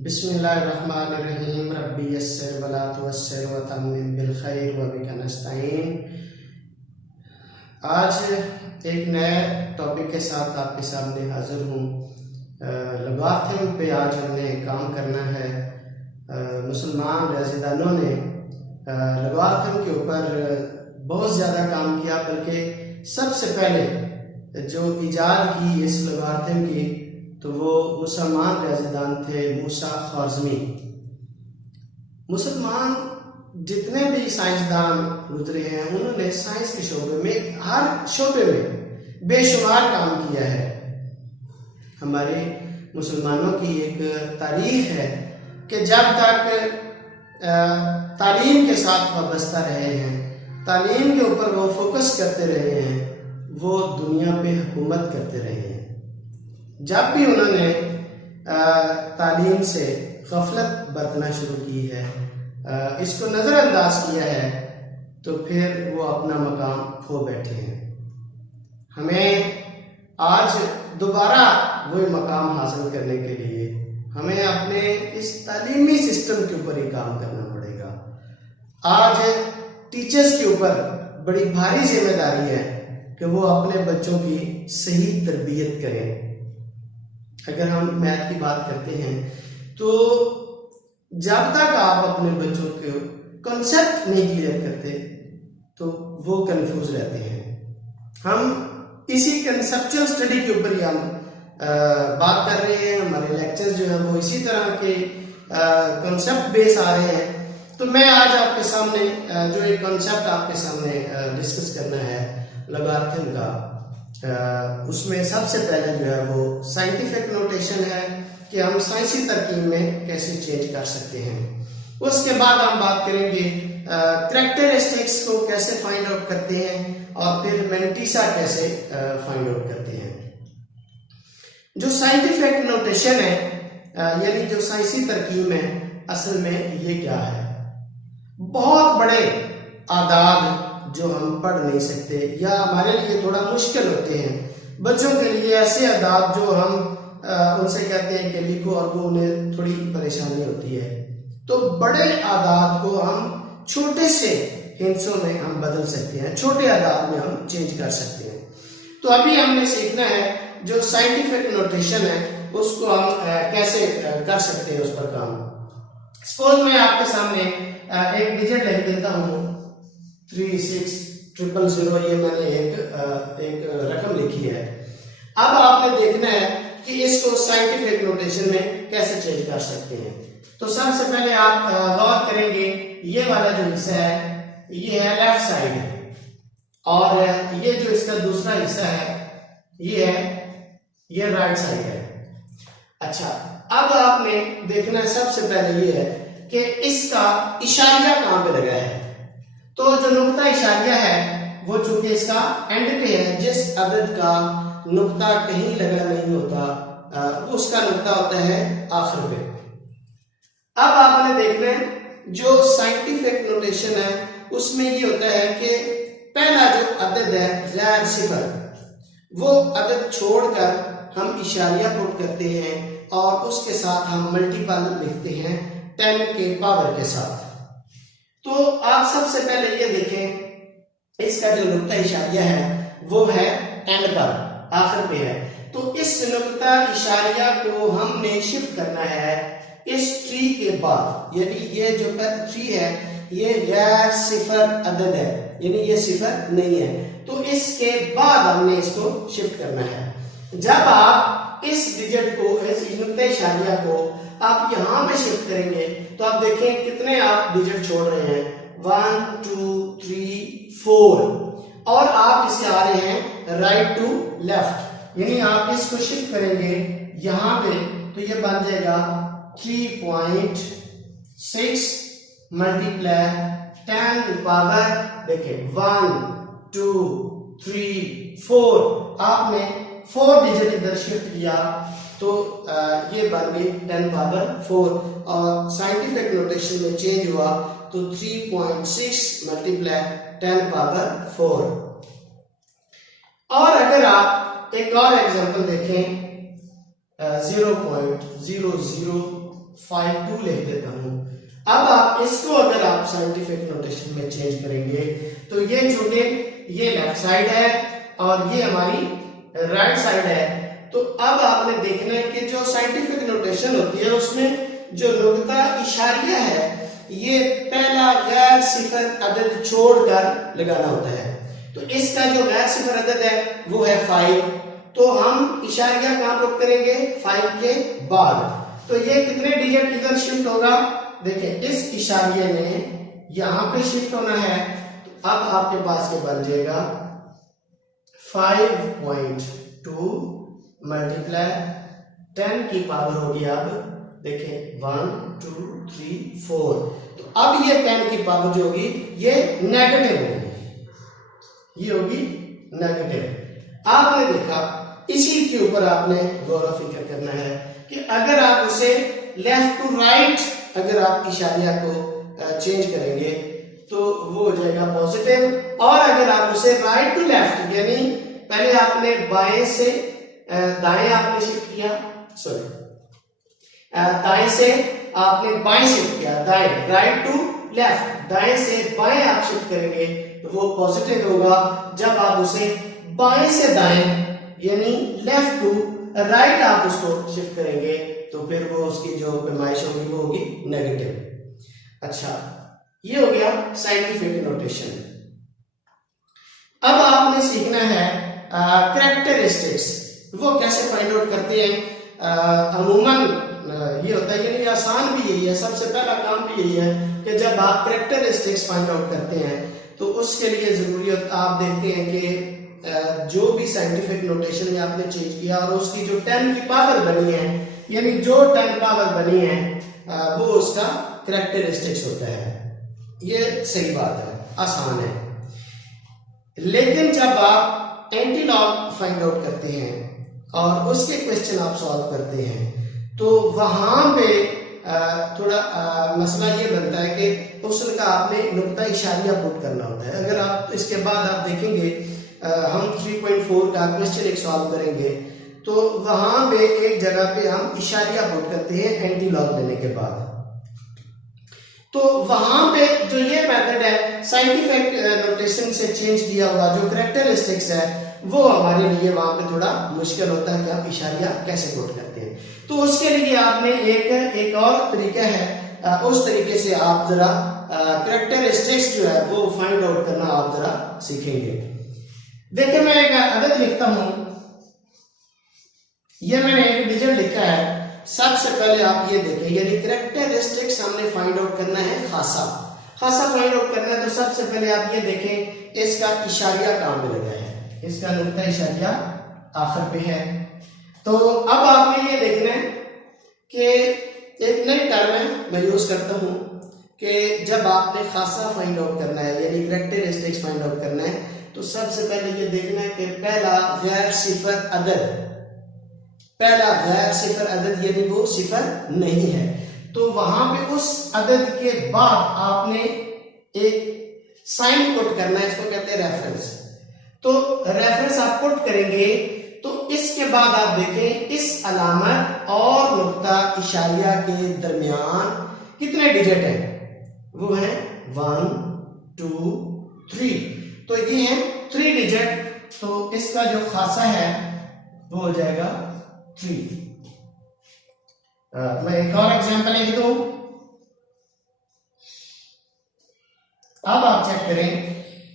बिस्मिल्लाहिर्रहमानिर्रहीम रब्बी यस्सिर वला तुअस्सिर व तम्मिम बिल खैर व बिका नस्तईन। आज एक नए टॉपिक के साथ आपके सामने हाजिर हूँ। लॉगरिथम पे आज हमने काम करना है। मुसलमान रियाज़िदानों ने लॉगरिथम के ऊपर बहुत ज़्यादा काम किया, बल्कि सबसे पहले जो इजाद की इस लॉगरिथम की तो वो मुसलमान रियाज़िदान थे, मूसा ख्वारिज़मी। मुसलमान जितने भी साइंसदान गुजरे हैं उन्होंने साइंस के शोबे में, हर शोबे में बेशुमार काम किया है। हमारे मुसलमानों की एक तारीख है कि जब तक तालीम के साथ वाबस्ता रहे हैं, तालीम के ऊपर वो फोकस करते रहे हैं, वो दुनिया पे हुकूमत करते रहे हैं। जब भी उन्होंने तालीम से गफलत बरतना शुरू की है, इसको नज़रअंदाज किया है, तो फिर वो अपना मकाम खो बैठे हैं। हमें आज दोबारा वही मकाम हासिल करने के लिए हमें अपने इस तालीमी सिस्टम के ऊपर ही काम करना पड़ेगा। आज टीचर्स के ऊपर बड़ी भारी जिम्मेदारी है कि वो अपने बच्चों की सही तरबियत करें। अगर हम मैथ की बात करते हैं तो जब तक आप अपने बच्चों के कॉन्सेप्ट नहीं क्लियर करते तो वो कंफ्यूज रहते हैं। हम इसी कंसेप्चुअल स्टडी के ऊपर ही हम बात कर रहे हैं। हमारे लेक्चर्स जो है वो इसी तरह के कॉन्सेप्ट बेस आ रहे हैं। तो मैं आज आपके सामने जो एक कॉन्सेप्ट आपके सामने डिस्कस करना है लॉगरिथम का, उसमें सबसे पहले जो है वो साइंटिफिक नोटेशन है कि हम साइंसी तरकीब में कैसे चेंज कर सकते हैं। उसके बाद हम बात करेंगे कैरेक्टरिस्टिक्स को कैसे फाइंड आउट करते हैं और फिर मैंटिसा कैसे फाइंड आउट करते हैं। जो साइंटिफिक नोटेशन है यानी जो साइंसी तरकीब है, असल में ये क्या है? बहुत बड़े आदाद जो हम पढ़ नहीं सकते या हमारे लिए थोड़ा मुश्किल होते हैं, बच्चों के लिए ऐसे आदाद जो हम उनसे कहते हैं कि लिखो और वो उन्हें थोड़ी परेशानी होती है, तो बड़े आदाद को हम छोटे से हिस्सों में हम बदल सकते हैं, छोटे आदाद में हम चेंज कर सकते हैं। तो अभी हमने सीखना है जो साइंटिफिक नोटेशन है उसको हम कैसे कर सकते हैं, उस पर काम। सपोज मैं आपके सामने एक डिजिट लिख देता हूँ 3600, ये मैंने एक रकम लिखी है। अब आपने देखना है कि इसको साइंटिफिक नोटेशन में कैसे चेंज कर सकते हैं। तो सबसे पहले आप गौर करेंगे, ये वाला जो हिस्सा है ये है लेफ्ट साइड, और ये जो इसका दूसरा हिस्सा है ये राइट साइड है। अच्छा, अब आपने देखना है सबसे पहले ये है कि इसका इशारिया कहां पे लगा है। तो जो नुक्ता इशारिया है वो चूंकि इसका एंड पे है, जिस अदद का नुक्ता कहीं लगा नहीं होता उसका नुक्ता होता है आखिर पे। अब आपने देखना है जो साइंटिफिक नोटेशन है उसमें ये होता है कि पहला जो अदद है गैर सिफर, वो अदद छोड़कर हम इशारिया पुट करते हैं और उसके साथ हम मल्टीपल लिखते हैं 10 के पावर के साथ। तो आप सबसे पहले ये देखें, इसका जो नुक्ता इशारिया है वो है एंड पर, आखिर पे है। तो इस नुक्ता इशारिया को हमने शिफ्ट करना है इस ट्री के बाद, यानी ये जो ट्री है ये गैर सिफर अदद है, यानी ये सिफर नहीं है, तो इसके बाद हमने इसको शिफ्ट करना है। जब आप इस डिजिट को, इस नुक्ता इशारिया को आप यहां पे शिफ्ट करेंगे तो आप देखें कितने आप डिजिट छोड़ रहे हैं, 1 2 3 4, और आप इसे आ रहे हैं राइट टू लेफ्ट, यानी आप इसको शिफ्ट करेंगे यहां पे तो ये बन जाएगा 3.6 मल्टीप्लाई 10 पावर, देखिए 1 2 3 4, आपने 4 डिजिट इधर शिफ्ट किया तो ये बन गई 10 पावर 4, और साइंटिफिक नोटेशन में चेंज हुआ तो 3.6 मल्टीप्लाई 10 पावर 4। और अगर आप एक और एग्जांपल देखें 0.00 52 लिख देता हूं। अब आप इसको अगर आप साइंटिफिक नोटेशन में चेंज करेंगे तो ये चूंकि ये लेफ्ट साइड है और ये हमारी राइट साइड है, तो अब आपने देखना है कि जो साइंटिफिक नोटेशन होती है उसमें जो नुक्ता इशारिया है ये पहला गैर सिफर अदद छोड़कर लगाना होता है। तो इसका जो गैर सिफर अदद है वो है 5, तो हम इशारिया कहां पुट करेंगे 5 के बाद। तो ये कितने डिजिट इधर शिफ्ट होगा, देखिए इस इशारिये ने यहां पे शिफ्ट होना है, तो अब आपके पास ये बन जाएगा 5.2 मल्टीप्लाई 10 की पावर होगी, अब देखिए 1 2 3 4, तो अब ये 10 की पावर जो होगी ये नेगेटिव होगी, ये होगी नेगेटिव। आपने देखा इसी के ऊपर आपने गौर व फिक्र करना है कि अगर आप उसे लेफ्ट टू राइट अगर आप इशारिया को चेंज करेंगे तो वो हो जाएगा पॉजिटिव, और अगर आप उसे राइट टू लेफ्ट यानी पहले आपने बाएं से दाएं आपने शिफ्ट किया, सॉरी दाएं से आपने बाएं शिफ्ट किया, दाएं राइट टू लेफ्ट, दाएं से बाएं आप शिफ्ट करेंगे तो वो पॉजिटिव होगा। जब आप उसे बाएं से दाएं यानी लेफ्ट टू राइट आप उसको शिफ्ट करेंगे तो फिर वो उसकी जो पैमाइश होगी वो होगी नेगेटिव। अच्छा, ये हो गया साइंटिफिक नोटेशन। अब आपने सीखना है कैरेक्टरिस्टिक्स, वो कैसे फाइंड आउट करते हैं। अमूमन ये होता है, यानी आसान भी यही है, सबसे पहला काम भी यही है कि जब आप कैरेक्टरिस्टिक्स फाइंड आउट करते हैं तो उसके लिए जरूरी होता है, आप देखते हैं कि जो भी साइंटिफिक नोटेशन में आपने चेंज किया और उसकी जो 10 की पावर बनी है, यानी जो 10 पावर बनी है वो उसका कैरेक्टरिस्टिक्स होता है। ये सही बात है, आसान है। लेकिन जब आप एंटीलॉग फाइंड आउट करते हैं और उसके क्वेश्चन आप सॉल्व करते हैं तो वहां पे थोड़ा मसला ये बनता है कि क्वेश्चन का आपने नुक्ता इशारिया पुट करना होता है। अगर आप इसके बाद आप देखेंगे हम 3.4 का क्वेश्चन एक सॉल्व करेंगे तो वहां पे एक जगह पे हम इशारिया पुट करते हैं एंटीलॉग लेने के बाद। तो वहां पे जो ये मेथड है साइंटिफिक नोटेशन से चेंज किया हुआ जो कैरेक्टरिस्टिक्स है वो हमारे लिए वहां पे थोड़ा मुश्किल होता है कि आप इशारिया कैसे पुट करते हैं। तो उसके लिए आपने एक और तरीका है, उस तरीके से आप जरा कैरेक्टरिस्टिक्स जो है वो फाइंड आउट करना आप जरा सीखेंगे। देखिए मैं एक अदद लिखता हूं, ये मैंने एक डिजिट लिखा है। सबसे पहले आप ये देखें, यानी कैरेक्टरिस्टिक्स हमने फाइंड आउट करना है, खासा फाइंड आउट करना है। तो सबसे पहले आप ये देखें इसका इशारिया कहां पे लगा है, इसका नुक्ता इशारिया आखिर पे है। तो अब आपने ये देखना है कि एक नई टर्म है मैं यूज करता हूं कि जब आपने खासा फाइंड आउट करना है यानी कैरेक्टरिस्टिक्स फाइंड आउट करना है तो सबसे पहले ये देखना है कि पहला गैर सिफर अदद यानी वो सिफर नहीं है, तो वहां पे उस अदद के बाद आपने एक साइन पुट करना है, इसको कहते हैं रेफरेंस। तो रेफरेंस आप पुट करेंगे तो इसके बाद आप देखें इस अलामत और नुक्ता इशारिया के दरमियान कितने डिजिट हैं, वो है 1 2 3, तो ये है 3 डिजिट। तो इसका जो खासा है वो हो जाएगा 3। मैं एक और एग्जांपल लिख दूं। अब आप चेक करें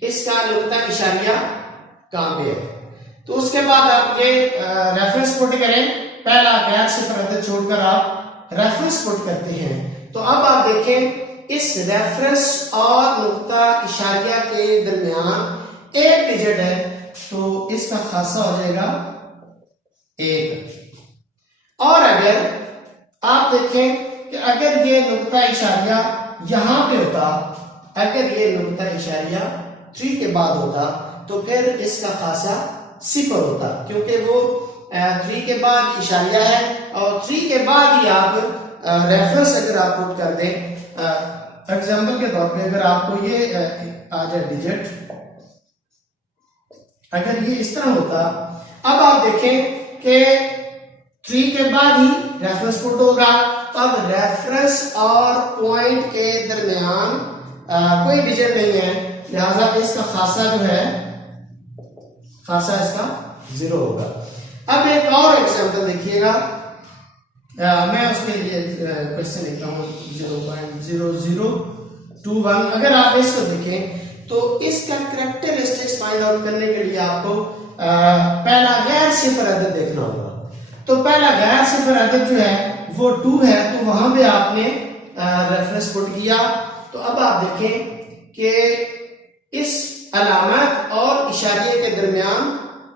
इसका नुक्ता इशारिया कहां पे है। तो उसके बाद आप ये रेफरेंस पुट करें, पहला गैर सिफर अदद छोड़कर आप रेफरेंस पुट करते हैं। तो अब आप देखें इस रेफरेंस और नुक्ता इशारिया के दरमियान एक डिजिट है, तो इसका खासा हो जाएगा 1। और अगर आप देखें कि अगर ये नुक्ता इशारिया यहां पे होता, अगर ये नुक्ता इशारिया 3 के बाद होता तो फिर इसका खासा 0 होता, क्योंकि वो 3 के बाद इशारिया है और 3 के बाद ही आप रेफरेंस अगर आप पुट कर दें। एग्जांपल के तौर पे अगर आपको ये आ जाए डिजिट, अगर ये इस तरह होता, अब आप देखें कि 3 के बाद ही रेफरेंस पुट होगा। तो अब रेफरेंस और पॉइंट के दरमियान कोई डिजिट नहीं है, लिहाजा इसका खासा जो है, खासा इसका 0 होगा। अब एक और एग्जांपल देखिएगा, मैं उसके लिए क्वेश्चन लिखता हूँ 0.0021। अगर आप इसको देखें तो इसका कैरेक्टरिस्टिक्स फाइंड आउट करने के लिए आपको पहला गैर सिफर अदद देखना होगा। तो पहला गैर सिफर अदद जो है वो 2 है, तो वहां पे आपने रेफरेंस पुट किया। तो अब आप देखें कि इस अलामत और इशारे के दरमियान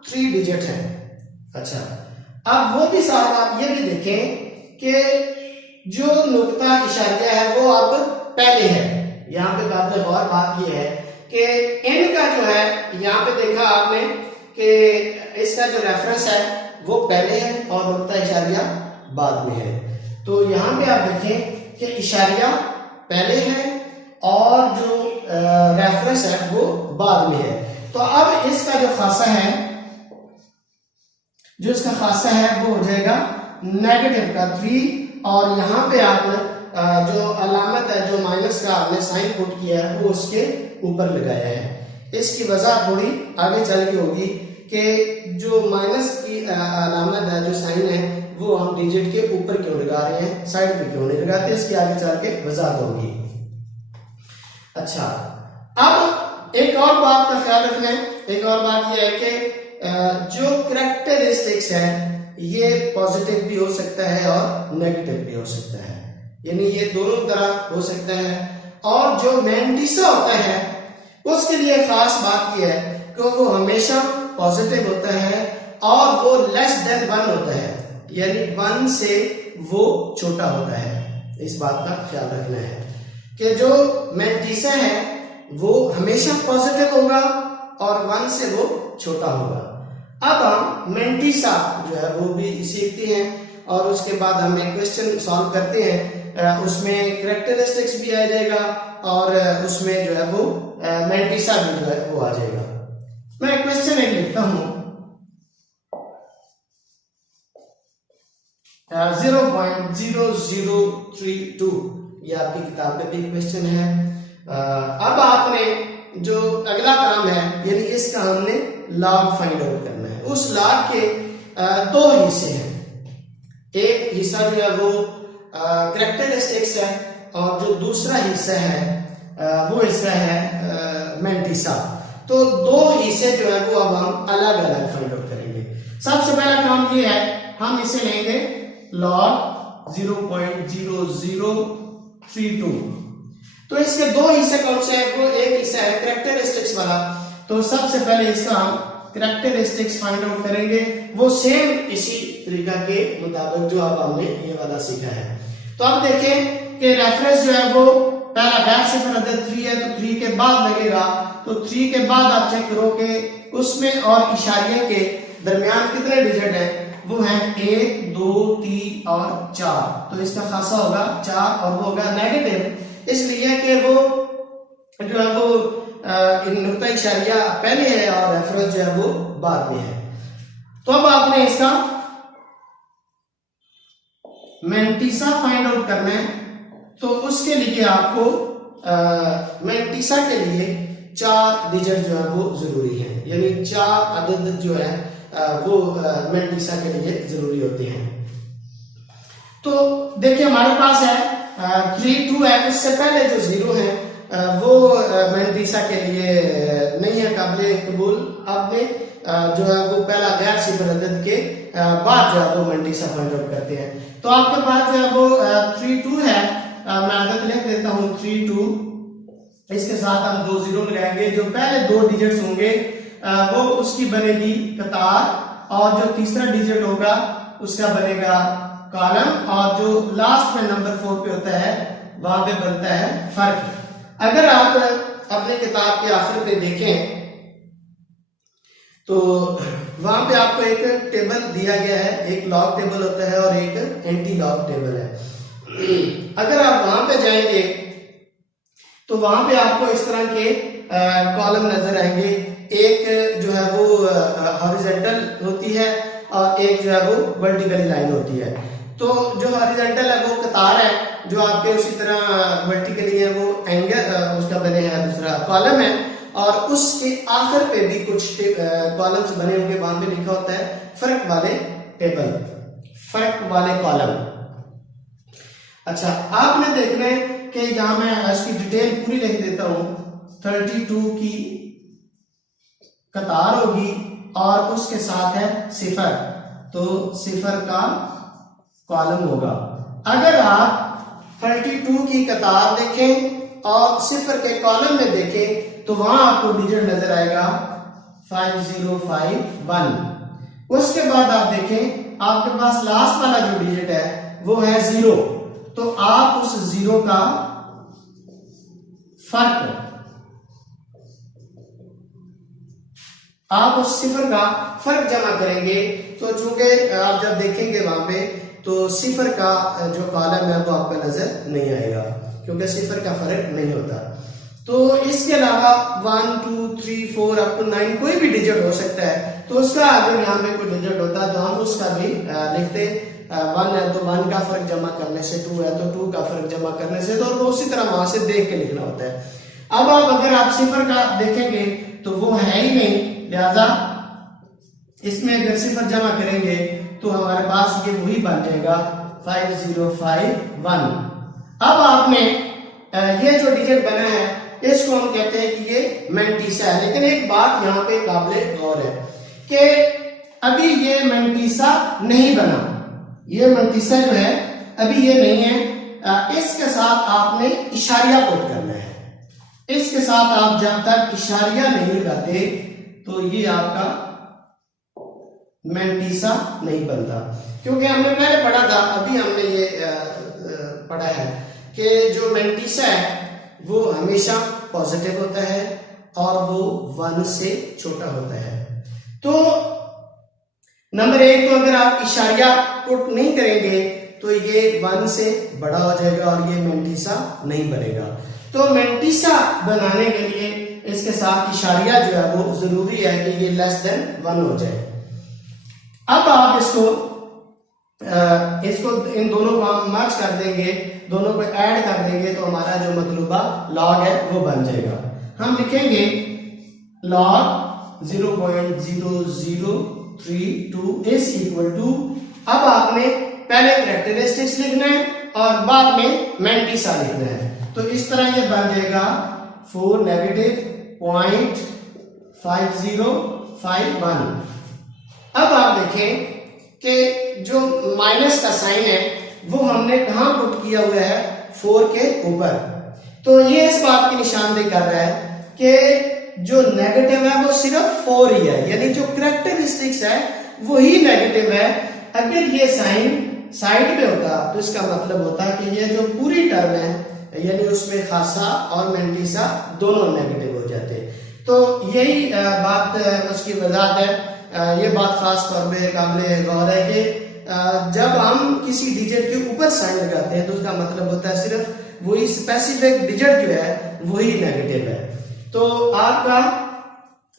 3 डिजिट है। अच्छा, अब वो भी साथ आप ये भी देखें कि जो नुक्ता इशारिया है वो अब पहले है। यहाँ पे काबिल गौर बात ये है कि एन का जो है, यहाँ पे देखा आपने कि इसका जो रेफरेंस है वो पहले है और नुक्ता इशारिया बाद में है। तो यहाँ पे आप देखें कि इशारिया पहले है और जो रेफरेंस है वो बाद में है। तो अब इसका जो खासा है, जो इसका खासा है वो हो जाएगा नेगेटिव का 3, और यहाँ पे आप जो अलामत है, जो माइनस का आपने साइन पुट किया है वो उसके ऊपर लगाया है। इसकी वजह थोड़ी आगे चल के होगी कि जो माइनस की अलामत है, जो साइन है, वो हम डिजिट के ऊपर क्यों लगा रहे हैं, साइड पे क्यों नहीं लगाते, इसकी आगे चल के वजह होगी। अच्छा, अब एक और बात का ख्याल रखना है। एक और बात यह है कि जो कैरेक्टरिस्टिक्स है ये पॉजिटिव भी हो सकता है और नेगेटिव भी हो सकता है, यानी ये दोनों तरह हो सकता है। और जो मैंटिसा होता है उसके लिए खास बात यह है कि वो हमेशा पॉजिटिव होता है और वो लेस देन 1 होता है, यानी 1 से वो छोटा होता है। इस बात का ख्याल रखना है कि जो मैंटिसा है वो हमेशा पॉजिटिव होगा और 1 से वो छोटा होगा। अब हम मैंटिसा जो है वो भी सीखते हैं और उसके बाद हम एक क्वेश्चन सॉल्व करते हैं, उसमें कैरेक्टरिस्टिक्स भी आ जाएगा और उसमें जो है वो मैंटिसा भी जो है वो आ जाएगा। मैं क्वेश्चन एक लिखता हूं 0.0032, ये आपकी किताब पे भी क्वेश्चन है। अब आपने जो अगला काम है, यानी इसका हमने लॉग फाइंड आउट करना है। उस लॉग के 2 हिस्से हैं, एक हिस्सा जो है वो कैरेक्टरिस्टिक्स है और जो दूसरा हिस्सा है वो इसका है मैंटिसा। तो 2 हिस्से जो है वो अब हम अलग अलग फाइंड आउट करेंगे। सबसे पहला काम ये है, हम इसे लेंगे लॉग 0.0032। तो इसके 2 हिस्से कौन से हैं? वो एक हिस्सा है कैरेक्टरिस्टिक्स वाला, तो सबसे पहले इसका हम कैरेक्टरिस्टिक्स फाइंड आउट करेंगे, वो सेम इसी तरीका के मुताबिक जो अब हमने ये वाला सीखा है। तो अब देखें कि रेफरेंस जो है वो पहला गैर सिफर अदद 3 है, तो 3 के बाद लगेगा। तो 3 के बाद आप चेक करो कि उसमें और इशारे के दरमियान कितने डिजिट है, वो है 1, 2, 3 और 4। तो इसका खासा होगा 4 और वो होगा नेगेटिव, इसलिए कि वो जो है वो नुक्ता इशारिया पहले है और रेफरेंस जो है वो बाद में है। तो अब आपने इसका मैंटिसा फाइंड आउट करना है, तो उसके लिए आपको मैंटिसा के लिए 4 डिजिट जो है वो जरूरी है, यानी 4 अदद जो है वो मैंटिसा के लिए जरूरी होते हैं। तो देखिए हमारे पास है 3, 2 है, उससे पहले जो 0 है वो मैंटिसा के लिए नहीं है काबिल कबूल। आपने जो है वो पहला गैर सिफर अदद के बाद जो है वो मैंटिसा फाइंड आउट करते हैं। तो आपके पास जो है वो 3, 2 है, मैं अदद लिख देता हूं 3, 2, इसके साथ हम 2 0 लगाएंगे। जो पहले 2 डिजिट्स होंगे वो उसकी बनेगी कतार, और जो तीसरा डिजिट होगा उसका बनेगा कॉलम, और जो लास्ट में नंबर 4 पे होता है वहां पे बनता है फर्क। अगर आप अपने किताब के आखिर पे देखें तो वहां पे आपको एक टेबल दिया गया है, एक लॉग टेबल होता है और एक एंटी लॉग टेबल है। अगर आप वहां पे जाएंगे तो वहां पे आपको इस तरह के कॉलम नजर आएंगे, एक जो है वो हॉरिजॉन्टल होती है और एक जो है वो वर्टिकल लाइन होती है। तो जो हॉरिजॉन्टल है वो कतार है, जो आपके उसी तरह वर्टिकली है वो एंगल उसका बने है, दूसरा कॉलम है, और उसके आखिर पे भी कुछ कॉलम्स बने होंगे, वहां पे लिखा होता है फर्क वाले टेबल, फर्क वाले कॉलम। अच्छा, आपने देखना है कि यहां मैं इसकी डिटेल पूरी लिख देता हूं। 32 की कतार होगी और उसके साथ है सिफर, तो सिफर का कॉलम होगा। अगर आप 32 की कतार देखें और सिफर के कॉलम में देखें तो वहां आपको डिजिट नजर आएगा 5051। उसके बाद आप देखें आपके पास लास्ट वाला जो डिजिट है वो है 0, तो आप उस 0 का फर्क, आप उस सिफर का फर्क जमा करेंगे। तो चूंकि आप जब देखेंगे वहां पे तो सिफर का जो कॉलम है वो आपका नजर नहीं आएगा, क्योंकि सिफर का फर्क नहीं होता। तो इसके अलावा 1 2 3 4 अप टू 9 कोई भी डिजिट हो सकता है, तो उसका अगर यहाँ पे कोई डिजिट होता है तो हम उसका भी लिखते। 1 है तो 1 का फर्क जमा करने से, 2 है तो 2 का फर्क जमा करने से, तो उसी तरह वहां से देख के लिखना होता है। अब अगर आप सिफर का देखेंगे तो वो है ही नहीं, लिहाजा इसमें अगर सिफर जमा करेंगे तो हमारे पास ये वही बन जाएगा 5051। अब आपने ये जो डिजिट बना है इसको हम कहते हैं कि ये मैंटीसा है। लेकिन एक बात यहाँ पे काबिले गौर है कि अभी ये मैंटीसा नहीं बना, ये मैंटीसा जो है अभी ये नहीं है। इसके साथ आपने इशारिया पुट करना है, इसके साथ आप जब तक इशारिया नहीं लगाते तो ये आपका मैंटीसा नहीं बनता। क्योंकि हमने पहले पढ़ा था, अभी हमने ये पढ़ा है कि जो मैंटीसा है वो हमेशा पॉजिटिव होता है और वो 1 से छोटा होता है। तो नंबर 1 तो अगर आप इशारिया पुट नहीं करेंगे तो ये 1 से बड़ा हो जाएगा और ये मैंटीसा नहीं बनेगा। तो मैंटीसा बनाने के लिए इसके साथ इशारिया जो है वो जरूरी है कि ये लेस देन 1 हो जाए। अब आप इसको इन दोनों को हम मर्ज कर देंगे, दोनों को ऐड कर देंगे तो हमारा जो मतलूबा लॉग है वो बन जाएगा। हम लिखेंगे लॉग 0.0032 इज इक्वल टू, अब आपने पहले कैरेक्टरिस्टिक्स लिखना है और बाद में मैंटीसा लिखना है। तो इस तरह ये बन जाएगा 4 -.5051। अब आप देखें कि जो माइनस का साइन है वो हमने कहां पुट किया हुआ है, 4 के ऊपर। तो ये इस बात की निशानदेही कर रहा है कि जो नेगेटिव है वो सिर्फ 4 ही है, यानी जो कैरेक्टरिस्टिक्स है वही नेगेटिव है। अगर ये साइन साइड पे होता तो इसका मतलब होता कि ये जो पूरी टर्म है यानी उसमें खासा और मैंटीसा दोनों नेगेटिव हो जाते। तो यही बात उसकी वजह है। ये बात खास तौर पे काबिले गौर है कि जब हम किसी डिजिट के ऊपर साइन लगाते हैं तो उसका मतलब होता है सिर्फ वही स्पेसिफिक डिजिट जो है वही नेगेटिव है। तो आपका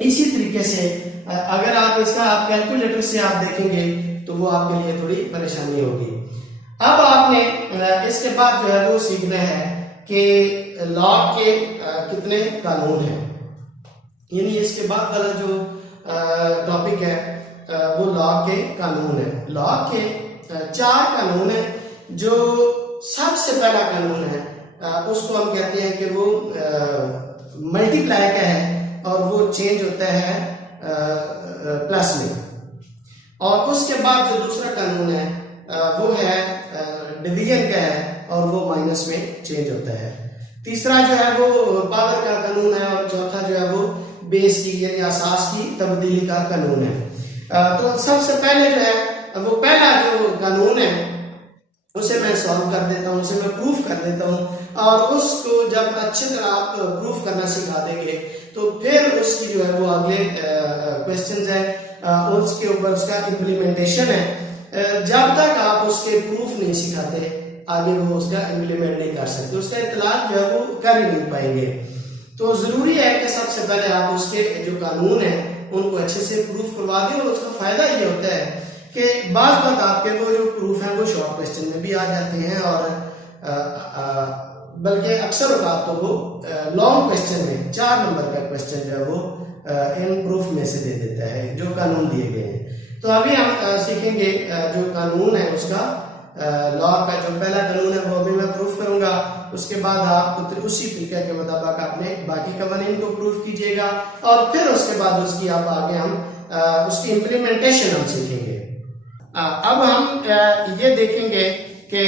इसी तरीके से अगर आप इसका आप कैलकुलेटर से आप देखेंगे तो वो आपके लिए थोड़ी परेशानी होगी। अब आपने इसके बाद जो है वो सीखना है कि लॉग के कितने कानून हैं, यानी इसके बाद वाला जो टॉपिक है वो लॉग के कानून है। लॉग के 4 कानून है। जो सबसे पहला कानून है उसको हम कहते हैं कि वो मल्टीप्लाई का है और वो चेंज होता है प्लस में। और उसके बाद जो दूसरा कानून है वो है डिवीजन का है और वो माइनस में चेंज होता है। तीसरा जो है वो पावर का कानून है और चौथा जो है वो बेस की यानी असास की तब्दीली का कानून है। तो सबसे पहले जो है वो पहला जो कानून है उसे मैं सॉल्व कर देता हूँ, उसे मैं प्रूफ कर देता हूँ और उसको जब अच्छी तरह आप प्रूफ करना सिखा देंगे तो फिर उसकी जो है वो अगले क्वेश्चंस है उसके ऊपर उसका इम्प्लीमेंटेशन है। जब तक आप उसके प्रूफ नहीं सिखाते आगे वो उसका इम्प्लीमेंट नहीं कर सकते, उसका इतलाक जो है वो कर ही नहीं पाएंगे। तो जरूरी है कि सबसे पहले आप उसके जो कानून है उनको अच्छे से प्रूफ करवा दें और उसका फायदा ये होता है कि बाज़ बात आपके वो जो प्रूफ हैं वो शॉर्ट क्वेश्चन में भी आ जाते हैं और बल्कि अक्सर औकात तो वो लॉन्ग क्वेश्चन में 4 नंबर का क्वेश्चन जो है वो इन प्रूफ में से दे देता है जो कानून दिए गए हैं। तो अभी हम सीखेंगे जो कानून है उसका, लॉ का जो पहला कानून है वो अभी मैं प्रूफ करूंगा। उसके बाद आप उसी तरीके के मुताबिक अपने बाकी कवानीन को प्रूफ कीजिएगा और फिर उसके बाद उसकी आप आगे हम उसकी इम्प्लीमेंटेशन हम सीखेंगे। अब हम ये देखेंगे कि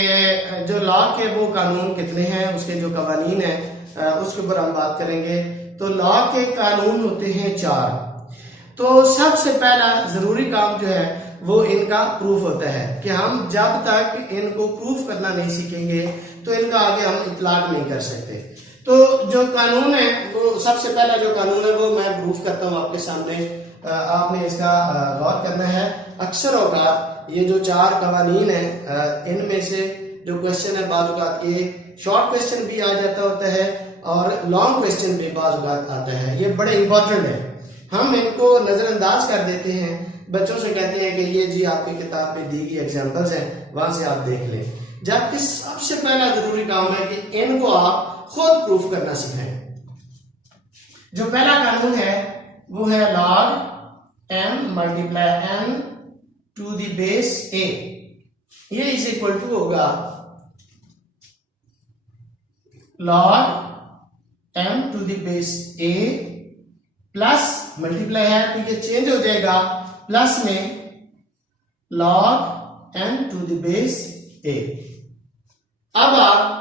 जो लॉ के वो कानून कितने हैं, उसके जो कवानीन हैं उसके ऊपर हम बात करेंगे। तो लॉ के कानून होते हैं 4। तो सबसे पहला जरूरी काम जो है वो इनका प्रूफ होता है कि हम जब तक इनको प्रूफ करना नहीं सीखेंगे तो इनका आगे हम इतलाक नहीं कर सकते। तो जो कानून है वो सबसे पहला जो कानून है वो मैं प्रूफ करता हूँ आपके सामने, आपने इसका गौर करना है। अक्सर औकात ये जो 4 कवानीन है इनमें से जो क्वेश्चन है बाज़ औकात ये शॉर्ट क्वेश्चन भी आ जाता होता है और लॉन्ग क्वेश्चन भी बाज़ औकात आता है। ये बड़े इंपॉर्टेंट है, हम इनको नजरअंदाज कर देते हैं, बच्चों से कहते हैं कि ये जी आपकी किताब में दी गई एग्जांपल्स हैं, वहां से आप देख लें। जबकि सबसे पहला जरूरी काम है कि इनको आप खुद प्रूफ करना सीखें। जो पहला कानून है वो है log m multiply n to the base a, ये इज इक्वल टू होगा log m to the base a plus multiply है तो ये चेंज हो जाएगा प्लस में log n to the base a। अब आप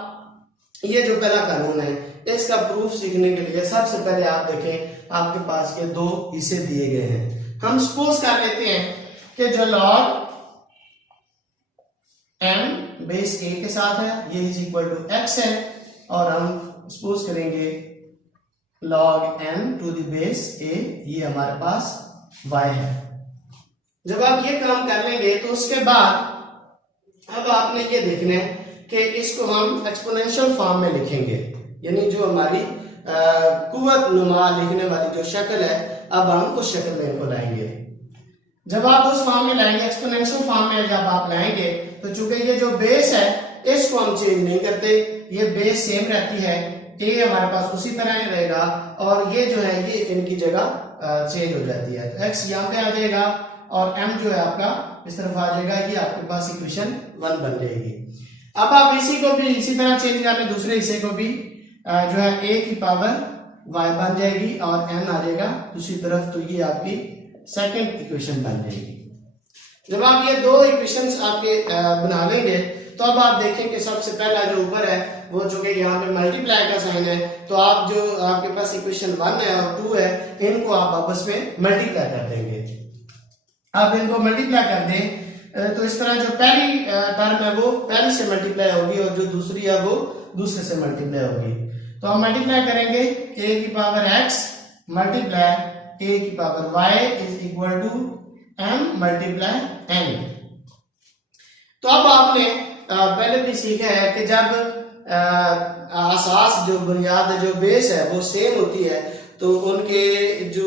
ये जो पहला कानून है इसका प्रूफ सीखने के लिए सबसे पहले आप देखें आपके पास ये 2 हिस्से दिए गए हैं। हम सपोज कर लेते हैं कि जो log m बेस a के साथ है ये इज इक्वल टू x है और हम सपोज करेंगे log m to the base a ये हमारे पास y है। जब आप ये काम कर लेंगे तो उसके बाद अब आपने ये देखना है कि इसको हम एक्सपोनेंशियल फॉर्म में लिखेंगे, यानी जो हमारी कुव्वत नुमा लिखने वाली जो शक्ल है अब हम उस शक्ल में इनको लाएंगे। जब आप उस फॉर्म में लाएंगे एक्सपोनेंशियल फॉर्म में जब आप लाएंगे तो चूंकि ये जो बेस है इसको हम चेंज नहीं करते, ये बेस सेम रहती है, ए हमारे पास उसी तरह ही रहेगा और ये जो है ये इनकी जगह चेंज हो जाती है। तो एक्स यहाँ पे आ जाएगा और m जो है आपका इस तरफ आ जाएगा, ये आपके पास इक्वेशन 1 बन जाएगी। अब आप इसी को भी इसी तरह चेंज कर लें, दूसरे हिस्से को भी जो है a की पावर y बन जाएगी और n आ जाएगा दूसरी तरफ, तो ये आपकी सेकंड इक्वेशन बन जाएगी। जब आप ये 2 इक्वेशंस आपके बना लेंगे तो अब आप देखें कि सबसे पहला जो ऊपर है वो जो कि यहाँ पे मल्टीप्लाई का साइन है, तो आप जो आपके पास इक्वेशन 1 है और 2 है इनको आप आपस में मल्टीप्लाई कर देंगे। आप इनको मल्टीप्लाई कर दें तो इस तरह जो पहली टर्म है वो पहली से मल्टीप्लाई होगी और जो दूसरी है वो दूसरे से मल्टीप्लाई होगी। तो हम मल्टीप्लाई करेंगे a की पावर x मल्टीप्लाई a की power y is equal to m multiply n। तो अब आपने पहले भी सीखा है कि जब आसास जो बुनियाद जो बेस है वो सेम होती है तो उनके जो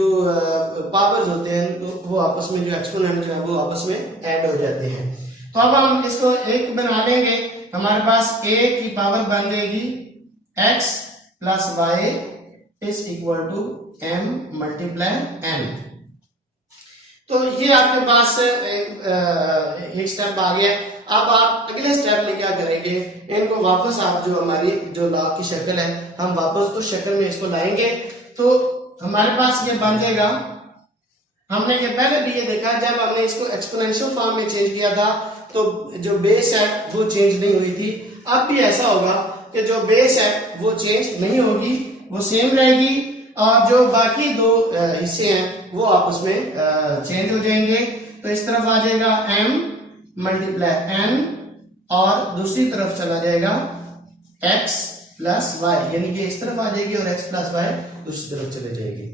पावर्स होते हैं वो आपस में जो एक्सपोनेंट जो है वो आपस में ऐड हो जाते हैं। तो अब हम इसको एक बना लेंगे, हमारे पास a की पावर बन जाएगी x plus y is equal to m multiply n। तो ये आपके पास एक स्टेप आ गया। अब आप अगले स्टेप में क्या करेंगे, इनको वापस आप जो हमारी जो लॉ की शक्ल है हम वापस उस शक्ल में इसको लाएंगे तो हमारे पास ये बन जाएगा। हमने ये पहले भी ये देखा जब हमने इसको एक्सपोनेंशियल फॉर्म में चेंज किया था तो जो बेस है वो चेंज नहीं हुई थी। अब भी ऐसा होगा कि जो बेस है वो चेंज नहीं होगी, वो सेम रहेगी और जो बाकी 2 हिस्से हैं वो आपस में चेंज हो जाएंगे। तो इस तरफ आ जाएगा m मल्टीप्लाई n और दूसरी तरफ चला जाएगा x प्लस y, यानी कि इस तरफ आ जाएगी और x प्लस y दूसरी तरफ चले जाएगी।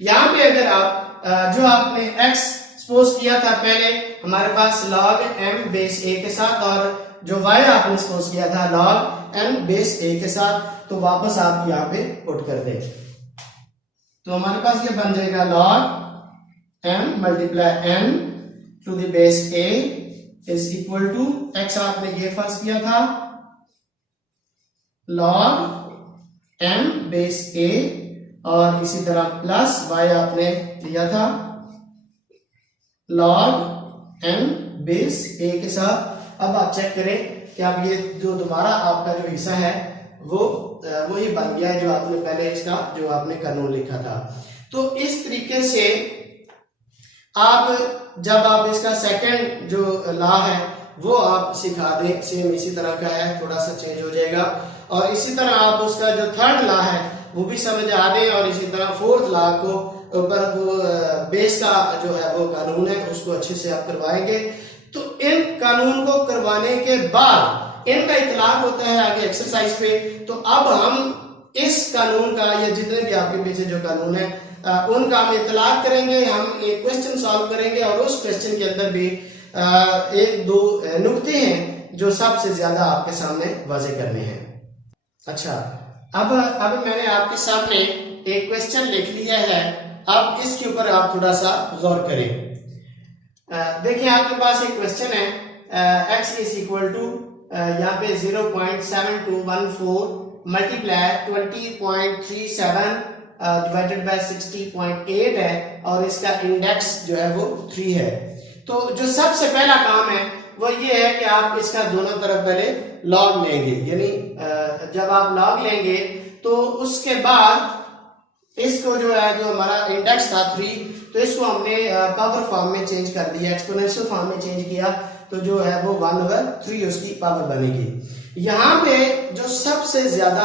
यहाँ पे अगर आप जो आपने x सपोज किया था पहले हमारे पास log m बेस a के साथ और जो y आपने सपोज किया था log n बेस a के साथ, तो वापस आप यहाँ पे पुट कर दें तो हमारे पास ये बन जाएगा log m multiply n to the base a is equal to x आपने ये फर्स्ट किया था log m बेस a और इसी तरह प्लस y आपने लिया था log m बेस a के साथ। अब आप चेक करें कि अब ये जो दोबारा आपका जो हिस्सा है वो वही बन गया है जो आपने पहले इसका जो आपने कानून लिखा था। तो इस तरीके से आप जब आप इसका सेकंड जो लॉ है वो आप सिखा दें, सेम इसी तरह का है, थोड़ा सा चेंज हो जाएगा। और इसी तरह आप उसका जो थर्ड लॉ है वो भी समझ आ दें और इसी तरह फोर्थ लॉ को ऊपर वो बेस का जो है वो कानून है उसको अच्छे से आप करवाएंगे। तो इन कानून को करवाने के बाद इनका इतलाक होता है आगे एक्सरसाइज पे। तो अब हम इस कानून का या जितने भी आपके पीछे जो कानून है उनका हम इतलाक करेंगे, हम एक क्वेश्चन सॉल्व करेंगे और उस क्वेश्चन के अंदर भी एक दो नुक्ते हैं जो सबसे ज्यादा आपके सामने वाज़ेह करने हैं। अच्छा, अब मैंने आपके सामने एक क्वेश्चन लिख लिया है, अब इसके ऊपर आप थोड़ा सा गौर करें। देखिए आपके पास एक क्वेश्चन है x इज इक्वल टू यहाँ पे 0.7214 मल्टीप्लाई 20.37 डिवाइडेड बाय 60.8 है और इसका इंडेक्स जो है वो 3 है। तो जो सबसे पहला काम है वो ये है कि आप इसका दोनों तरफ पहले लॉग लेंगे, यानी जब आप लॉग लेंगे तो उसके बाद इसको जो है जो हमारा इंडेक्स था 3 तो इसको हमने पावर फॉर्म में चेंज कर दिया, एक्सपोनेंशियल फॉर्म में चेंज किया तो जो है वो 1/3 उसकी पावर बनेगी। यहाँ पे जो सबसे ज्यादा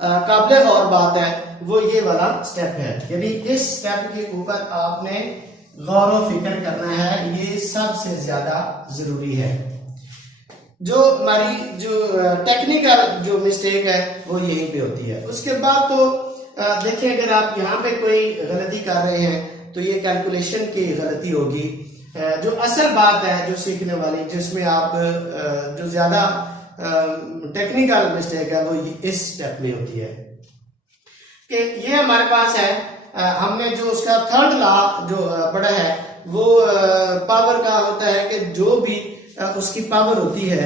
काबिल गौर बात है वो ये वाला स्टेप है, यानी इस स्टेप के ऊपर आपने गौर व फिक्र करना है, ये सबसे ज्यादा जरूरी है। जो हमारी जो टेक्निकल जो मिस्टेक है वो यहीं पे होती है। उसके बाद तो देखिए अगर आप यहाँ पे कोई गलती कर रहे हैं तो ये कैलकुलेशन की गलती होगी। जो असल बात है जो सीखने वाली जिसमें आप जो ज्यादा टेक्निकल मिस्टेक है वो इस स्टेप में होती है कि ये हमारे पास है हमने जो उसका थर्ड लॉ जो पढ़ा है वो पावर का होता है कि जो भी उसकी पावर होती है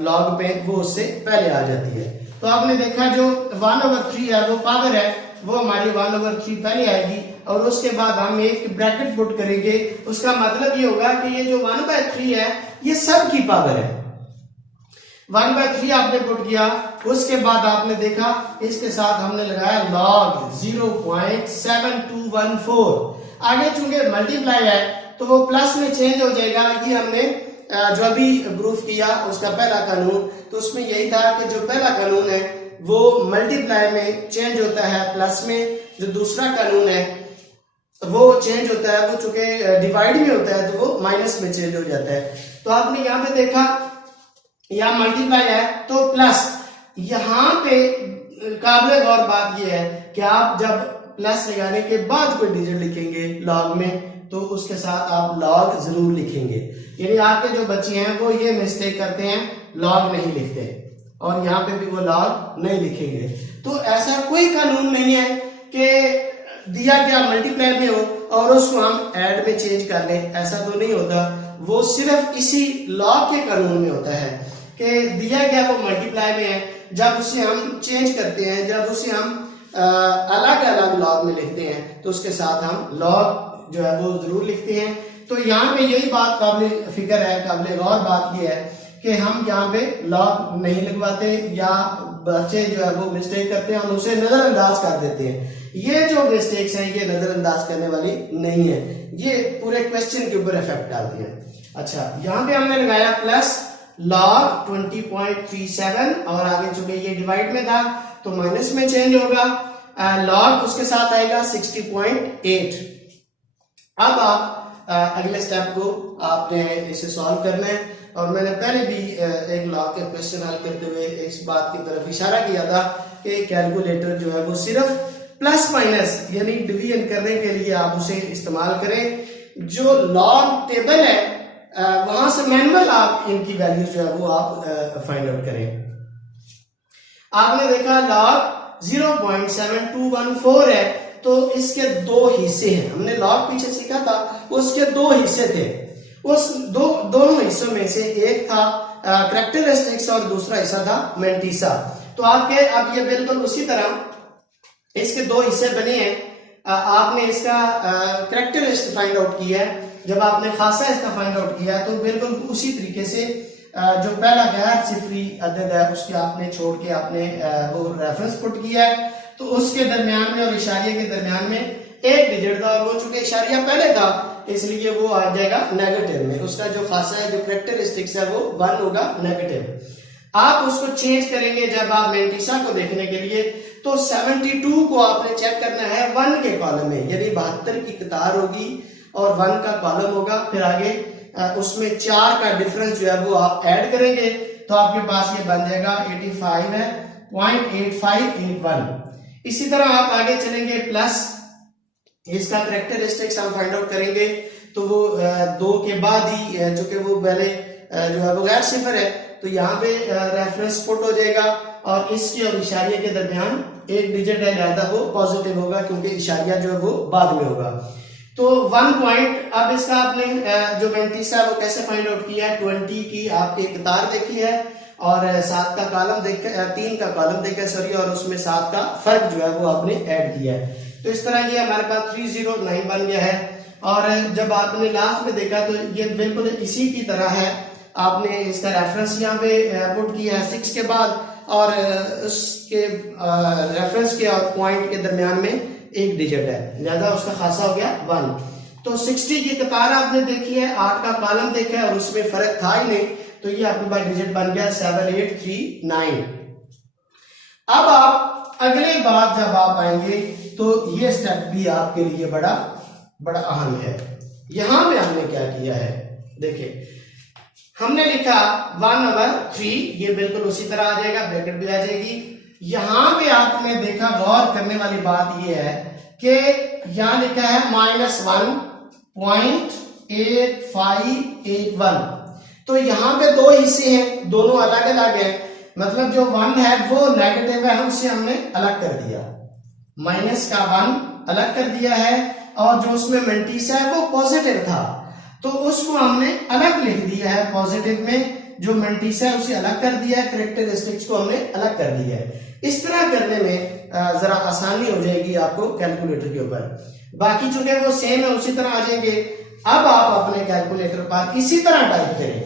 लॉग में वो उससे पहले आ जाती है। तो आपने देखा जो 1/3 है वो पावर है वो हमारी 1/3 पहले आएगी और उसके बाद हम एक ब्रैकेट पुट करेंगे। उसका मतलब ये होगा कि ये जो 1/3 है ये सब की पावर है। 1/3 आपने पुट किया, उसके बाद आपने देखा इसके साथ हमने लगाया लॉग 0.7214। आगे चूंकि मल्टीप्लाई है तो वो प्लस में चेंज हो जाएगा। ये हमने जो अभी प्रूफ किया उसका पहला कानून, तो उसमें यही था कि जो पहला कानून है वो मल्टीप्लाई में चेंज होता है प्लस में, जो दूसरा कानून है वो चेंज होता है वो चूंकि डिवाइड में होता है तो वो माइनस में चेंज हो जाता है। तो आपने यहाँ पे देखा यहाँ मल्टीप्लाई है तो प्लस। यहाँ पे काबिल गौर बात यह है कि आप जब प्लस लगाने के बाद कोई डिजिट लिखेंगे लॉग में तो उसके साथ आप लॉग जरूर लिखेंगे। यानी आपके जो बच्चे हैं वो ये मिस्टेक करते हैं, लॉग नहीं लिखते और यहाँ पे भी वो लॉग नहीं लिखेंगे। तो ऐसा कोई कानून नहीं है कि दिया गया मल्टीप्लाई में हो और उसको हम ऐड में चेंज कर लें, ऐसा तो नहीं होता। वो सिर्फ इसी लॉग के कानून में होता है कि दिया गया वो मल्टीप्लाई में है, जब उसे हम चेंज करते हैं, जब उसे हम अलग अलग लॉग में लिखते हैं तो उसके साथ हम लॉग जो है वो जरूर लिखते हैं। तो यहाँ पे यही बात काबिल फिक्र है, काबिल गौर बात ये है कि हम यहाँ पे लॉग नहीं लगवाते या बच्चे जो है वो मिस्टेक करते हैं, हम उसे नजरअंदाज कर देते हैं। ये जो मिस्टेक्स हैं ये नजरअंदाज करने वाली नहीं है, ये पूरे क्वेश्चन के ऊपर इफेक्ट डालती है। अच्छा, यहाँ पे हमने लगाया प्लस log 20.37 और आगे चूंकि ये डिवाइड में था तो माइनस में चेंज होगा, log उसके साथ आएगा 60.8। अब आप अगले स्टेप को आपने इसे सॉल्व करना है और मैंने पहले भी एक लॉग के क्वेश्चन हल करते हुए इस बात की तरफ इशारा किया था कि कैलकुलेटर जो है वो सिर्फ प्लस माइनस यानी डिवीजन करने के लिए आप उसे इस्तेमाल करें। जो लॉग टेबल है वहां से मैनुअल आप इनकी वैल्यूज जो है वो आप फाइंड आउट करें। आपने देखा लॉग 0.7214 है तो इसके दो हिस्से हैं, हमने लॉग पीछे सीखा था उसके दो हिस्से थे। उस दोनों हिस्सों में से एक था कैरेक्टरिस्टिक्स और दूसरा हिस्सा था मेंटिसा। तो आपके अब ये बिल्कुल उसी तरह इसके दो हिस्से बने हैं। आपने इसका कैरेक्टरिस्टिक फाइंड आउट किया है, जब आपने खासा इसका फाइंड आउट किया तो बिल्कुल उसी तरीके से जो पहला गैर सिफरी अदद है उसके आपने छोड़ के आपने वो रेफरेंस पुट किया है, तो उसके दरमियान में और इशारिया के दरमियान में एक डिजिट था, और वो चूंकि इशारिया पहले था इसलिए वो आ जाएगा नेगेटिव में। उसका जो खासा है, जो कैरेक्टरिस्टिक्स है वो 1 होगा नेगेटिव। आप उसको चेंज करेंगे जब आप मेंटिसा को देखने के लिए, तो 72 को आपने चेक करना है 1 के कॉलम में, यानी 72 की कतार होगी और 1 का कॉलम होगा। फिर आगे उसमें 4 का डिफरेंस जो है वो आप ऐड करेंगे तो आपके पास ये बन जाएगा 85 है 0.8581। इसी तरह आप आगे चलेंगे, प्लस इसका कैरेक्टरिस्टिक्स हम फाइंड आउट करेंगे तो वो 2 के बाद ही जो कि वो पहले जो है वो गैर सिफर है, तो यहाँ पे रेफरेंस पुट हो जाएगा और इसके और इशारिया के दरमियान एक डिजिट है, लिहाजा वो पॉजिटिव होगा क्योंकि इशारिया जो है वो बाद में होगा। तो 1 पॉइंट। अब इसका आपने जो मेंटिसा है वो कैसे फाइंड आउट किया है, 20 की आपकी कतार देखी है और 7 का कॉलम देखा, 3 का कॉलम देखा सॉरी, और उसमें 7 का फर्क जो है वो आपने ऐड किया है। तो इस तरह ये हमारे पास 309 बन गया है। और जब आपने लास्ट में देखा तो ये बिल्कुल इसी की तरह है, आपने इसका रेफरेंस यहाँ पे पुट किया है 6 के बाद, और उसके रेफरेंस के और पॉइंट के दरमियान में एक डिजिट है, लिहाजा उसका खासा हो गया 1। तो 60 की कतार आपने देखी है, 8 का कॉलम देखा है और उसमें फर्क था ही नहीं, तो ये आपके पास डिजिट बन गया 7839। अब आप अगले बार जब आप आएंगे तो ये स्टेप भी आपके लिए बड़ा बड़ा अहम है। यहां पे हमने क्या किया है, देखिए हमने लिखा 1/3, ये बिल्कुल उसी तरह आ जाएगा, ब्रैकेट भी आ जाएगी। यहां पे आपने देखा, गौर करने वाली बात ये है कि यहां लिखा है -1.8581। तो यहां पे दो हिस्से हैं, दोनों अलग अलग है, मतलब जो 1 है वो नेगेटिव है, हमसे हमने अलग कर दिया, माइनस का 1 अलग कर दिया है, और जो उसमें मेंटिसा है वो पॉजिटिव था तो उसको हमने अलग लिख दिया है पॉजिटिव में, जो मेंटिसा है उसे अलग कर दिया है, कैरेक्टरिस्टिक्स को हमने अलग कर दिया है। इस तरह करने में जरा आसानी हो जाएगी आपको कैलकुलेटर के ऊपर, बाकी चूंकि वो सेम है उसी तरह आ जाएंगे। अब आप अपने कैलकुलेटर पर इसी तरह टाइप करें,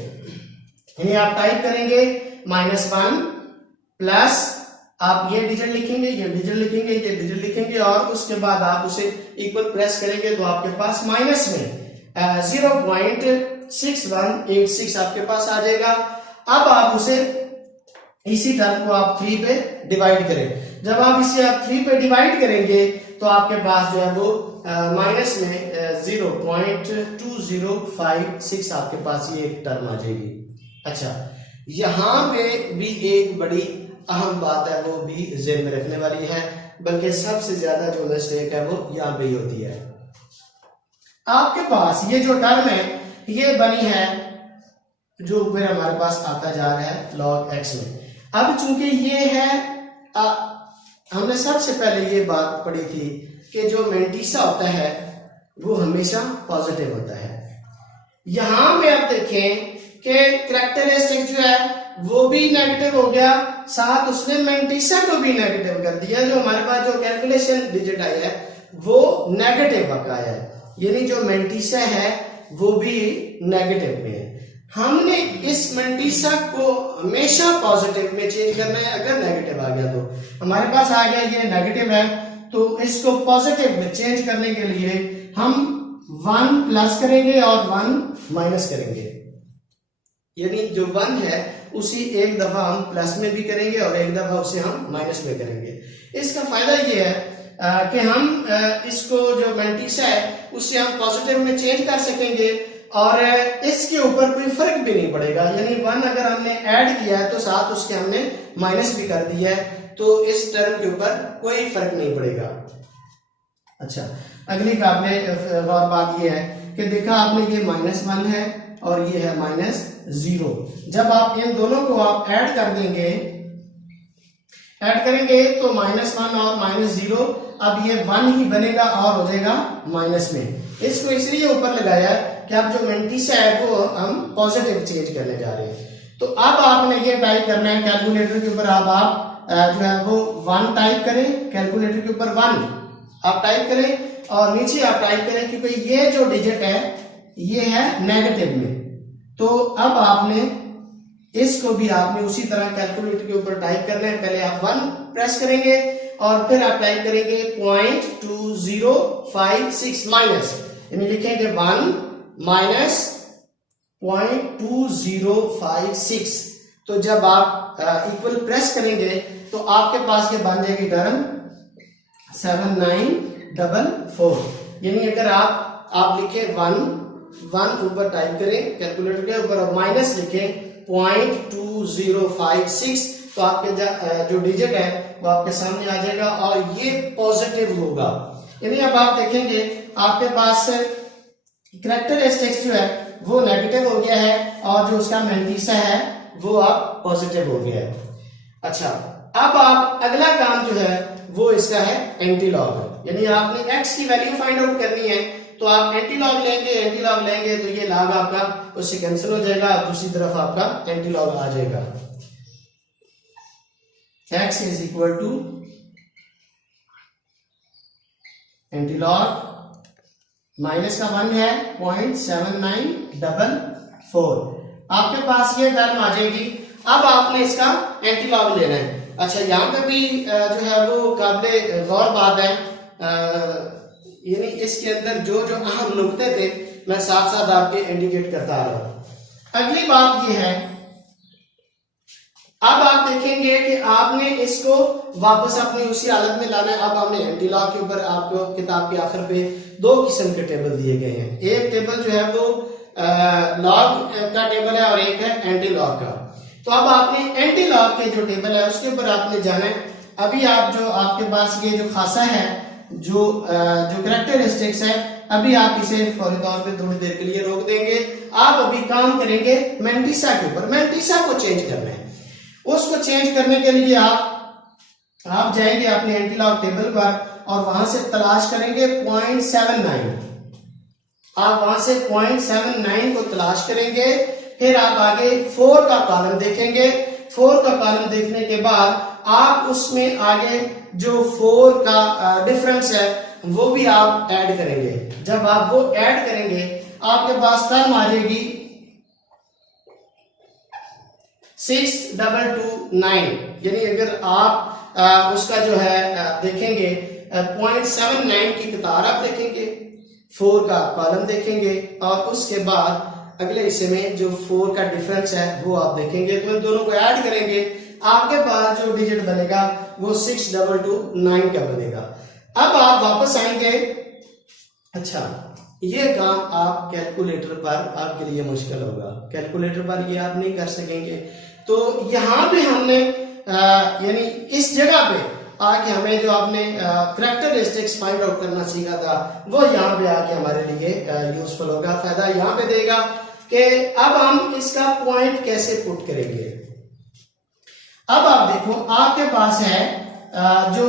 यानी आप टाइप करेंगे -1 प्लस आप ये डिजिट लिखेंगे, ये डिजिट लिखेंगे, ये डिजिट लिखेंगे, और उसके बाद आप उसे इक्वल प्रेस करेंगे तो आपके पास माइनस में 0.6186 आपके पास आ जाएगा। अब आप उसे इसी टर्म को आप 3 पे डिवाइड करें, जब आप इसे आप 3 पे डिवाइड करेंगे तो आपके पास जो है वो माइनस में 0.2056 आपके पास ये एक टर्म आ जाएगी। अच्छा, यहां पे भी एक बड़ी अहम बात है, वो भी ज़हन में रखने वाली है, बल्कि सबसे ज्यादा जो मिस्टेक है वो यहाँ पे ही होती है। आपके पास ये जो टर्म है ये बनी है जो ऊपर हमारे पास आता जा रहा है log x में। अब चूंकि ये है हमने सबसे पहले ये बात पढ़ी थी कि जो मेंटिसा होता है वो हमेशा पॉजिटिव होता है। यहां में आप देखें कि कैरेक्टरिस्टिक जो है वो भी नेगेटिव हो गया, साथ उसने मेंटिसा को भी नेगेटिव कर दिया। जो हमारे पास जो कैलकुलेशन डिजिट आई है वो नेगेटिव आया है, यानी जो मेंटिसा है वो भी नेगेटिव में है। हमने इस मेंटिसा को हमेशा पॉजिटिव में चेंज करना है। अगर नेगेटिव आ गया तो हमारे पास आ गया ये नेगेटिव है, तो इसको पॉजिटिव में चेंज करने के लिए हम 1 प्लस करेंगे और 1 माइनस करेंगे, यानी जो 1 है उसी एक दफा हम प्लस में भी करेंगे और एक दफा उसे हम माइनस में करेंगे। इसका फायदा ये है कि हम इसको जो मेंटिसा है उससे हम पॉजिटिव में चेंज कर सकेंगे और इसके ऊपर कोई फर्क भी नहीं पड़ेगा, यानी 1 अगर हमने ऐड किया है तो साथ उसके हमने माइनस भी कर दिया है, तो इस टर्म के ऊपर कोई फर्क नहीं पड़ेगा। अच्छा, अगली बात ये है कि देखा आपने ये -1 है और ये है -0। जब आप इन दोनों को आप ऐड करेंगे तो -1 और -0, अब ये 1 ही बनेगा और हो जाएगा माइनस में। इसको इसलिए ऊपर लगाया है कि अब जो मेंटिसा है वो हम पॉजिटिव चेंज करने जा रहे हैं। तो अब आपने ये टाइप करना है कैलकुलेटर के ऊपर, अब आप जो है वो 1 टाइप करें, कैलकुलेटर के ऊपर 1 आप टाइप करें और नीचे आप टाइप करें क्योंकि ये जो डिजिट है ये है नेगेटिव में। तो अब आपने इसको भी आपने उसी तरह कैलकुलेटर के ऊपर टाइप करना है। पहले आप 1 प्रेस करेंगे और फिर आप टाइप करेंगे 0.2056 माइनस, यानी लिखेंगे 1 माइनस 0.2056। तो जब आप इक्वल प्रेस करेंगे तो आपके पास ये बन जाएगी टर्म 7944। यानी अगर आप लिखे 1 ऊपर टाइप करें कैलकुलेटर के ऊपर और माइनस लिखें 0.2056 तो आपके जो डिजिट है वो आपके सामने आ जाएगा और ये पॉजिटिव होगा। यानी अब आप देखेंगे आपके पास कैरेक्टरिस्टिक्स जो है वो नेगेटिव हो गया है और जो उसका मेंटिसा है वो आप पॉजिटिव हो गया है। अच्छा, अब आप अगला काम जो है वो इसका है एंटीलॉग, यानी आपने x की वैल्यू फाइंड आउट करनी है तो आप एंटीलॉग लेंगे तो ये लॉग आपका उससे कैंसिल हो जाएगा, दूसरी तरफ आपका एंटीलॉग आ जाएगा। x is equal to antilog minus का 1 है 0.7944, आपके पास ये टर्म आ जाएगी। अब आपने इसका एंटीलॉग लेना है। अच्छा, यहाँ पे भी जो है वो काबिले गौर बात है, यानी इसके अंदर जो अहम नुक्ते थे मैं साथ साथ आपके इंडिकेट करता आ रहा हूं। अगली बात ये है, अब आप देखेंगे कि आपने इसको वापस अपनी उसी हालत में लाना है। अब हमने एंटीलॉग के ऊपर आपको किताब के आखिर पे 2 किस्म के टेबल दिए गए हैं। एक टेबल जो है वो लॉग का टेबल है और एक है एंटीलॉग का। तो अब आपने एंटीलॉग के जो टेबल है उसके ऊपर आपने जाना है। अभी आप जो आपके पास ये जो खासा है जो कैरेक्टरिस्टिक्स है, अभी आप इसे फौरी तौर पे थोड़ी देर के लिए रोक देंगे। आप अभी काम करेंगे मेंटिसा के ऊपर, मेंटिसा को चेंज करना है। उसको चेंज करने के लिए आप जाएंगे अपने एंटीलॉग टेबल पर और वहां से तलाश करेंगे 0.79। आप वहां से 0.79 को तलाश करेंगे, फिर आप आगे 4 का कॉलम देखेंगे। 4 का कॉलम देखने के बाद आप उसमें आगे जो 4 का डिफरेंस है वो भी आप ऐड करेंगे। जब आप वो ऐड करेंगे आपके पास टर्म आ जाएगी 6229। यानी अगर आप उसका जो है देखेंगे 0.79 की कतार आप देखेंगे, 4 का कॉलम देखेंगे और उसके बाद अगले हिस्से में जो 4 का डिफरेंस है वो आप देखेंगे। तो इन दोनों को ऐड करेंगे, आपके पास जो डिजिट बनेगा वो 6229 का बनेगा। अब आप वापस आएंगे। अच्छा, ये काम आप कैलकुलेटर पर आपके लिए मुश्किल होगा, कैलकुलेटर पर ये आप नहीं कर सकेंगे। तो यहाँ पे हमने यानी इस जगह पे आके हमें जो आपने कैरेक्टरिस्टिक्स फाइंड आउट करना सीखा था वो यहाँ पे आके हमारे लिए यूजफुल होगा, फायदा यहाँ पे देगा कि अब हम इसका पॉइंट कैसे पुट करेंगे। अब आप देखो आपके पास है जो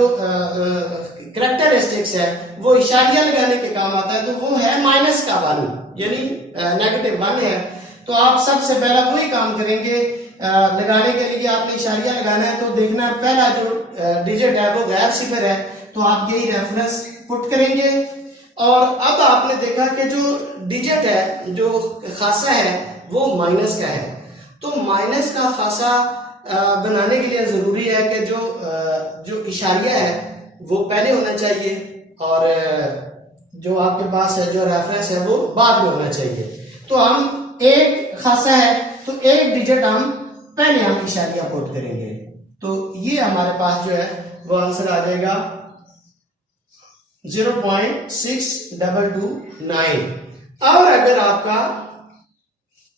कैरेक्टरिस्टिक्स है वो इशारिया लगाने के काम आता है, तो वो है माइनस का 1 यानी -1 है। तो आप सबसे पहला वही काम करेंगे, लगाने के लिए आपने इशारिया लगाना है। तो देखना पहला जो डिजिट है वो गैर सिफर है, तो आप यही रेफरेंस पुट करेंगे। और अब आपने देखा कि जो डिजिट है जो खासा है वो माइनस का है, तो माइनस का खासा बनाने के लिए जरूरी है कि जो इशारिया है वो पहले होना चाहिए और जो आपके पास है जो रेफरेंस है वो बाद में होना चाहिए। तो हम एक खासा है तो एक डिजिट हम पहले हम इशारिया पुट करेंगे, तो ये हमारे पास जो है वो आंसर आ जाएगा 0.6229। और अगर आपका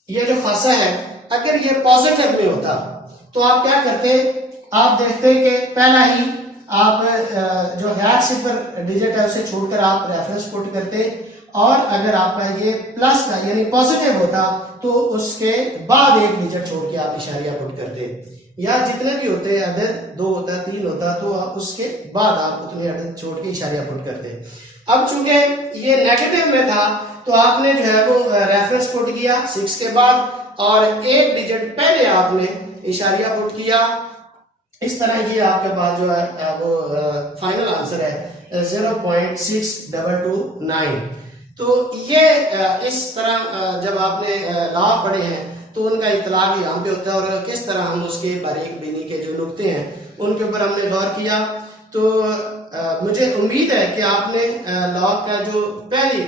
ये जो खासा है अगर ये पॉजिटिव में होता तो आप क्या करते, आप देखते कि पहला ही आप जो गैर सिफर डिजिट है उसे छोड़कर आप रेफरेंस पुट करते, और अगर आपका ये प्लस का यानी पॉजिटिव होता तो उसके बाद एक डिजिट छोड़ के आप इशारिया पुट करते, या जितने भी होते हैं अदद 2 होता 3 होता तो आप उसके बाद आप उतने अदद छोड़ के इशारिया पुट करते। अब चूंकि ये नेगेटिव में था तो आपने जो है वो रेफरेंस पुट किया 6 के बाद और एक डिजिट पहले आपने इशारिया पुट किया। इस तरह ये आपके पास जो है वो फाइनल आंसर है 0.6229। तो ये इस तरह जब आपने लॉ पढ़े हैं तो उनका इतलाक यहाँ पे होता है और किस तरह हम उसके बारीक बीनी के जो नुक्ते हैं उनके ऊपर हमने गौर किया। तो मुझे उम्मीद है कि आपने लॉ का जो पहली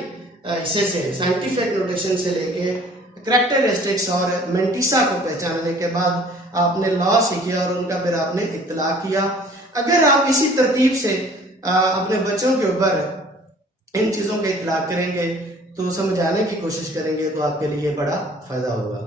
हिस्से से साइंटिफिक नोटेशन से लेके कैरेक्टरिस्टिक्स और मेंटिसा को पहचानने के बाद आपने लॉ सीखे और उनका फिर आपने इत्तलाक किया। अगर आप इसी तरतीब से अपने बच्चों के ऊपर इन चीज़ों का इत्तलाक करेंगे तो समझाने की कोशिश करेंगे तो आपके लिए बड़ा फायदा होगा।